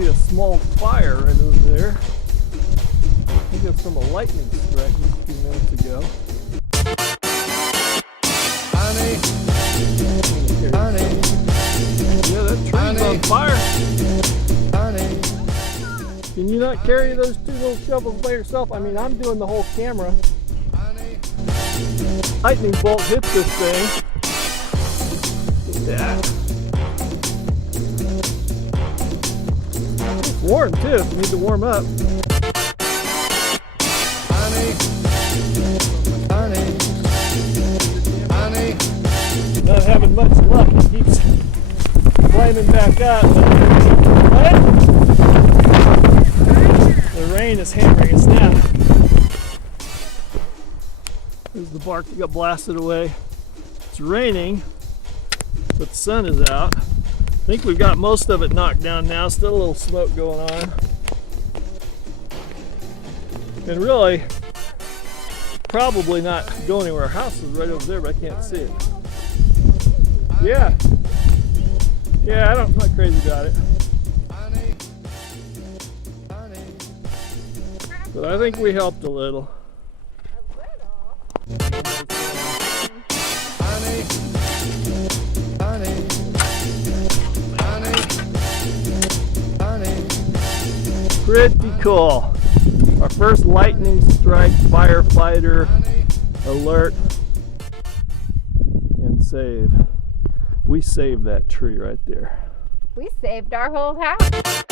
be a small fire right over there. I think it's from a lightning strike a few minutes ago. Honey, honey, Yeah, that tree's on fire. honey. Can you not carry those two little shovels by yourself? I mean, I'm doing the whole camera. Lightning bolt hit this thing. Yeah. It's warm too, if you need to warm up. Honey, honey, honey. Not having much luck. It keeps flaming back up. What? The rain is hammering us now. There's the bark that got blasted away. It's raining, but the sun is out. I think we've got most of it knocked down now. Still a little smoke going on. And really, probably not going anywhere. Our house is right over there, but I can't see it. Yeah. Yeah, I'm not crazy about it. But I think we helped a little. Honey, honey, honey, honey. Pretty cool. Our first lightning strike firefighter alert and save. We saved that tree right there. We saved our whole house.